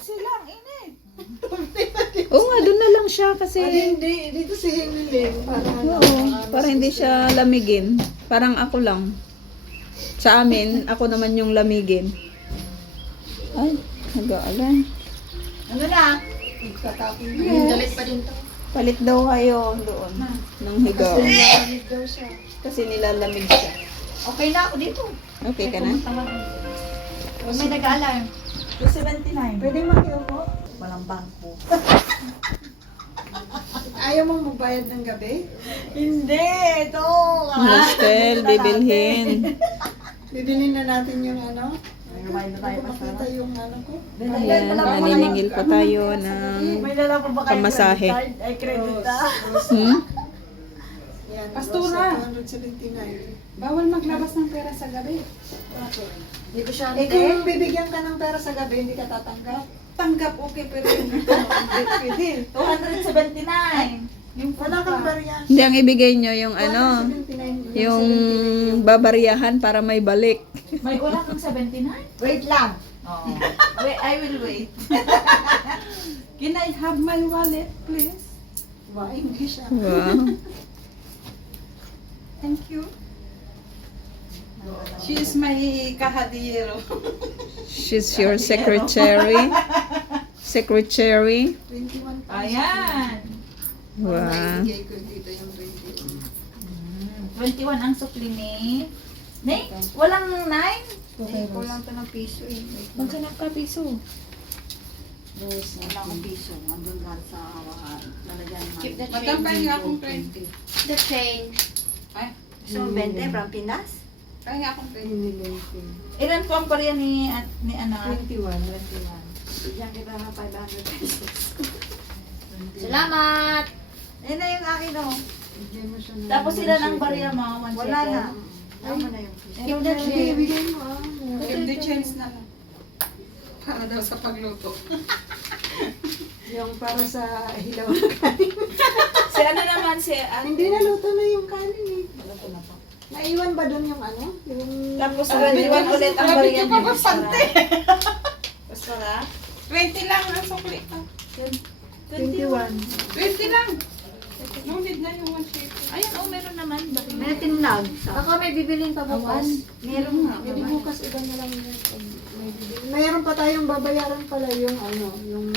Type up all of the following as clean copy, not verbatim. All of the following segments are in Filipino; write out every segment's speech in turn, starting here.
sila, ang init. Oo nga, doon na lang siya kasi... Hindi, dito si Emily. Oo, para hindi siya lamigin. Parang ako lang. Sa amin, ako naman yung lamigin. Ay, nag-aalan. Ano na? Ikatapin Dalit pa din to. Palit daw kayo doon. Ng higaw. Nilalamig daw siya. Kasi nilalamig siya. Okay na ako dito. Okay ka na? May nag-alarm. 279. Pwede makiupo? Walang bangko. Ayaw mong magbayad ng gabi? Hindi, ito. Hostel, bibilhin. Bibilin na natin yung ano? Kumain na tayo Ako makita pasara. yung ano ko. Ayan, naniningil pa tayo ng... May dala pa ba kayo Pamasahe. credit card? Ay, credit card. Hmm? Yan, Pastura. Rosa, 279. Bawal maglabas ng pera sa gabi. Hindi ko siya Eh kung bibigyan ka ng pera sa gabi, hindi ka tatanggap. Tanggap, okay, pero hindi pwede. 279. Yung Wala kang barya. Hindi, ang ibigay nyo yung ano, 279, yung babariyahan para may balik. May wala kang 79? Wait lang. Oo. Wait, I will wait. Can I have my wallet, please? Wow, English ah. Wow. Thank you. She is my kahadiyero. She's your secretary. Secretary. 21 Ayan. Wow. Ibigay ko dito yung 20. 21 ang sukli ni... Nay, walang 9? Okay, kulang to ng piso eh. Magkanap ka piso. Wala akong piso. Andun lang sa lalagyan ng Keep the Matampay change. nga akong friend. The change. Ay, Gusto mo 20 from Pinas? kaya nga akong friend. Ilan po ang pariya ni anak? 21. Bigyan kita ng 500 pesos. Salamat! Yan na yung akin oh. Bigyan mo siya ng Tapos sila ng bariya mga 1 Wala na. Tama na yung Keep the change. Bigyan mo ah. Keep the chance na lang. Para daw sa pagluto. Yung para sa hilaw na kanin. Si ano naman si... Hindi naluto na yung kanin eh. Naiwan ba doon yung ano? Yung... Tapos nag-iwan ulit ang bariya Grabe ka pa, niya. Sante. Masara? 20 lang ang sukli ko. 21. 20 lang. No need na yung 150. Ayun, oh, meron naman. May tinlag. Ako may bibilin pa bukas. Meron nga. Pwede bukas iba na lang yun. May bibili. Mayroon pa tayong babayaran pala yung ano, yung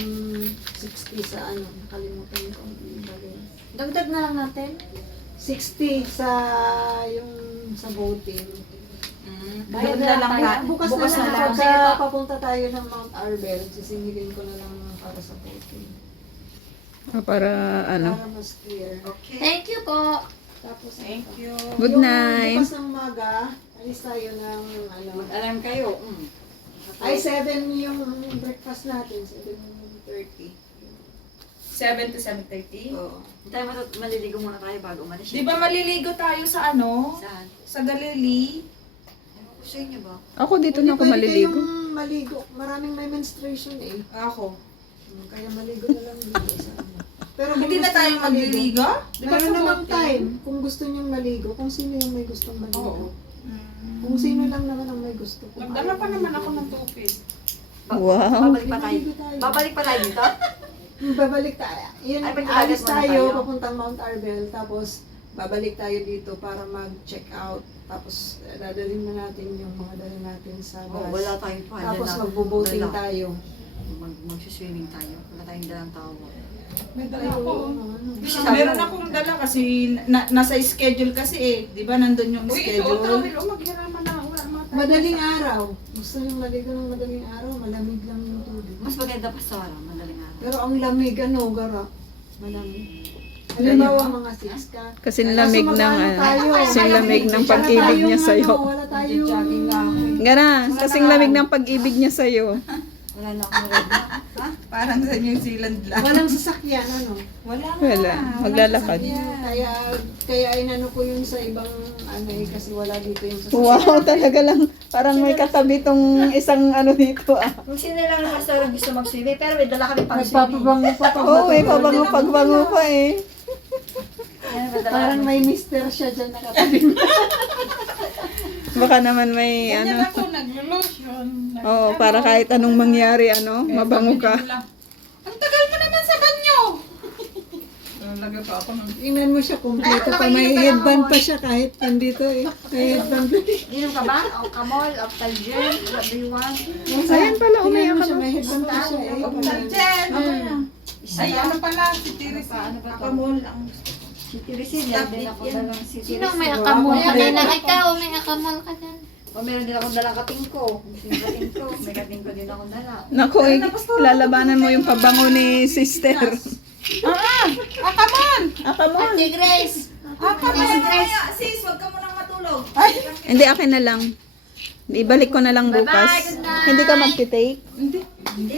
60 sa ano. Nakalimutan ko. Dagdag na lang natin. 60 sa yung sa boating. Bayad na lang tayo. Bukas, Bukas na na lang. lang. Pagka papunta tayo ng Mount Arbel, sisingilin ko na lang para sa boating. Para ano. Para mas clear. Okay. Thank you po. Tapos, Thank you. Good night. Bukas ng umaga, alis tayo ng ano. Alam kayo. Ay, 7 yung breakfast natin. 7:30. 7 to 7:30. Oo. Tayo maliligo muna tayo bago umalis. Di ba maliligo tayo sa ano? Saan? Sa Galilee? Ewan ko sa inyo ba? Ako dito Hindi na ako pwede maliligo. kayong maligo. Maraming may menstruation eh. Ako. Kaya maligo na lang dito sa ano. Pero kung Hindi na gusto tayo niyong maligo, magliligo? Di ba meron sa namang bote? time kung gusto niyong maligo. Kung sino yung may gustong maligo. Oo. Kung sino lang naman ang may gusto. Kung Nagdala pa ayaw naman maligo. ako ng tupid. Wow. Babalik pa tayo. Maligo tayo. Babalik pa tayo dito? Babalik tayo. Yun, Ay, pagkakagat alis muna tayo, tayo. papuntang Mount Arbel, tapos babalik tayo dito para mag-check out. Tapos dadalhin na natin yung mga dala natin sa bus. Wala tayong tuwalya Tapos na magbo-boating dala. tayo. Mag-swimming tayo. Wala tayong dalang tao. May dala Ay, ako. oo, ano. Meron akong dala kasi nasa schedule kasi eh. Di ba nandun yung Uy, ito, schedule? tawil. Maghiraman na. Wala mga tayo. Madaling araw. Gusto nyo maligo ng madaling araw, malamig lang yung tubig. Mas maganda pa sa wala, madaling araw. Pero ang lamig, ano, gara. Malamig. Halimbawa mga 6 ka. Kasi lamig ng magkano tayo? kasi lamig ng pag-ibig niya Wala sa'yo. tayong, Wala tayong... Gana, kasing lamig ng pag-ibig niya sa'yo. Wala na akong ready. Parang sa New Zealand lang. Walang sasakyan, ano. Wala nga. Wala, maglalakad. Kaya inano ko yun sa ibang ano eh, kasi wala dito yung sasakyan. Wow, talaga lang. Parang may katabi tong isang ano dito ah. Kung sino lang naman sa gusto mag-swimming, pero may dala kami pang swimming. Nagpapabango pa pag Oo, may pabango pa eh. Yan, may dala Parang kami. may mister siya dyan nakatabi. Baka naman may Ganyan ano. ako, naglo-lotion. Oo, para kahit anong mangyari, ano, mabango ka. Ang tagal mo naman sa banyo! Nalaga pa ako ng... Tingnan mo siya, kompleto pa. May headband pa siya kahit nandito eh. May headband pa. Inom ka ba? O kamol, Optalgen, whatever you want. Ayan pala, Tingnan umiyak mo ka siya, na. may headband pa siya eh. Jen! Ay, ano pala, si Tiris. Akamol ang... Si Teresin, yan din ako dalang si Teresin. Sino may akamol ka dyan? Ikaw, may akamol ka dyan. O meron din akong dalang kating ko. Yung kating ko, may kating ko din akong dala. Naku, lalabanan mo yung pabango ni sister. Akamol! Akamon. Ate Grace. Akamol! Sis, wag ka munang matulog. Hindi, akin na lang. Ibalik ko na lang bukas. Hindi ka magti-take? Hindi,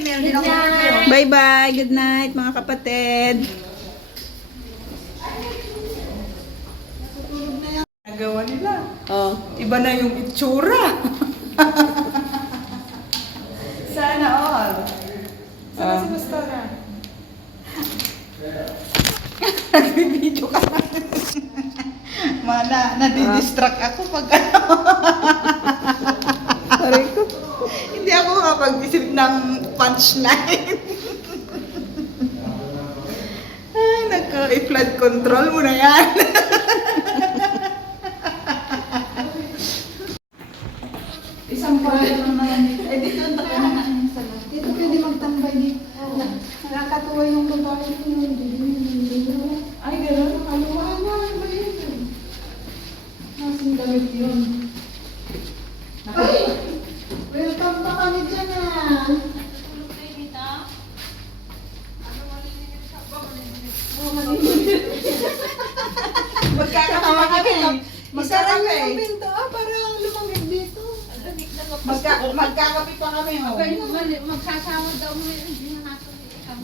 meron din akong review. Bye-bye. Good night, mga kapatid. Nagawa nila. Oh. Iba na yung itsura. Sana all. Sana si Pastora. Nagbibideo ka na. Mana, nadidistract ako pag ano. Aray ko. Hindi ako makapag-isip ng punchline. Ay, nagka-flood control mo na yan. Isang pala lang na yan. Eh, dito ang taka na Dito pwede magtambay dito. Nakakatuwa yung babae ko yun. Ay, gano'n. Ano ba yun? Nasing damit yun. Ay! Welcome pa kami dyan ah! Magkakape pa kami. Isara mo yung Magkakape. pinto para lumamig dito. Magkakape pa kami. Oh. Magsasawa daw mo hindi na natin ikaw.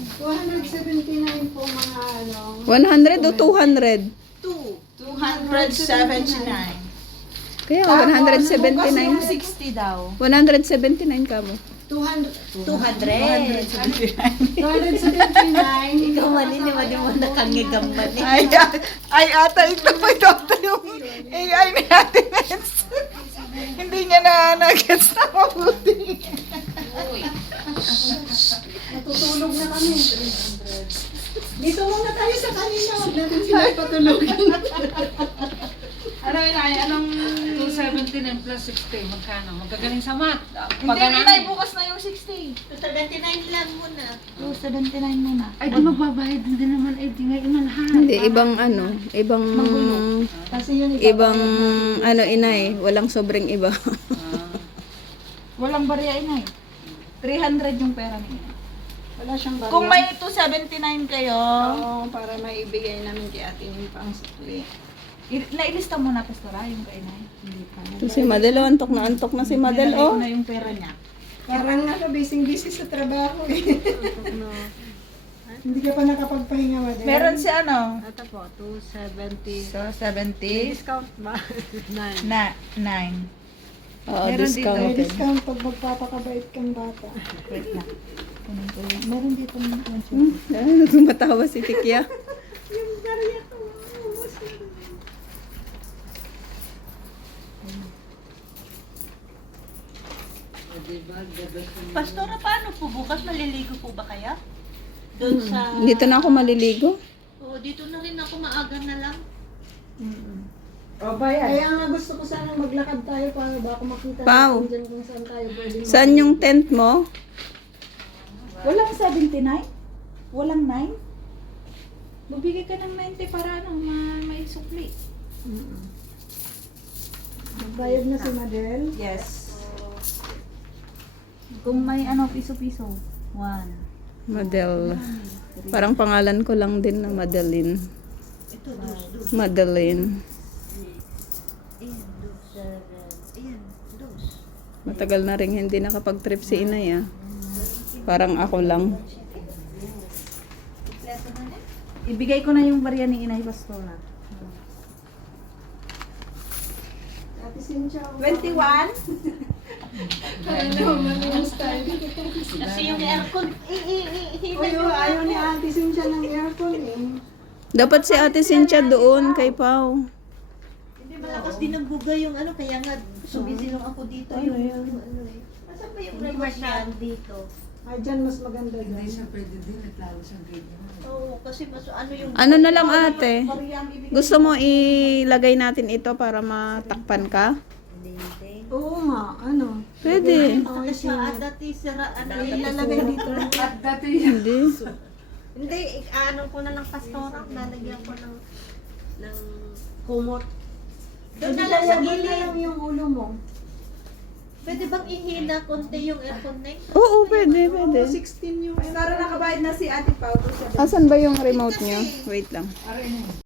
279 po mga ano. 100 o 200? 279. Kaya Bukas 179. yung 60 daw. 179 ka mo. 200. 279. 279. Ikaw maliniwad mo na kangigamba ni. Ay, ata ito pa yung AI ni Ate Nets. Hindi niya na nag-gets na mabuti. Natutulog na kami. Dito muna tayo sa kanina. Huwag natin sila patulogin. Ano yun ay, anong 279 plus 60? Magkano? Magagaling sa math. Hindi, Inay, bukas na yung 60. 79 lang muna. 279 muna. Ay, di magbabayad din naman. Ay, di ngayon na lahat. Hindi, ibang ano, ibang, Kasi yun ibang, ano, inay, walang sobrang iba. Walang barya, Inay. 300 yung pera niya. Wala siyang barya. Kung may 279 kayo, Oo, para maibigay namin kay atin yung pang sukli. nailista mo na, Pastora, yung kay Inay. Hindi pa. So, si Madel, oh, antok na si Madel, Nilagay ko oh. na yung pera niya. Parang ano, busy sa trabaho eh. Hindi ka pa nakapagpahinga, Madel. Meron si ano? Ito po, 270. So, 70 Discount ba? 9. na 9. Oo, Meron May discounted. discount pag magpapakabait kang bata. Wait lang. Kunin ko yun. Meron dito ng Tumatawa si Tikya. Pastora, paano po bukas? Maliligo po ba kaya? Doon sa... Dito na ako maliligo. Oo, dito na rin ako maaga na lang. O, bayan. Kaya nga gusto ko sana maglakad tayo para baka makita Pao. natin dyan kung saan tayo pwede. Saan yung tent mo? Walang 79? Walang 9? Magbigay ka ng 90 para ano, may sukli. Bayad na si Madel. Yes. Kung may ano, piso-piso. 1. Madel. Parang pangalan ko lang din na Madeline. Madeline. Matagal na rin hindi nakapag-trip si Inay, ah. Parang ako lang. Ibigay ko na yung barya ni Inay Pastora. Ate Cynthia. 21? Ano, malinis tayo. Kasi yung aircon, Uy, ayaw ni Ate Cynthia ng aircon eh. Dapat si Ate Cynthia doon kay Pau. Hindi malakas din ang buga yung ano, kaya nga Sumisilong ako dito Ano yan? ano eh. Asan ba yung remote yan dito? Ay, dyan mas maganda Hindi dyan. siya pwede din at lalo siyang ganyan. Oo, kasi mas ano yung... Ano na lang ate? Maria ang ibig. Gusto mo ilagay natin ito para matakpan ka? Hindi, hindi. Oo nga, ano. Pwede. Oo, Kasi dati sira, ano ilalagay dito. At dati Hindi. Hindi, ano ko na ng pastora, lalagyan ko ng kumot. Doon na lang sa Ilalagay na gilid. lang yung ulo mo. Pwede bang ihina konti yung aircon na yun? Oo, pwede, pwede. 16 yung Pero nakabayad na si Ate Pao. Asan ba yung remote nyo? Wait lang. aray na.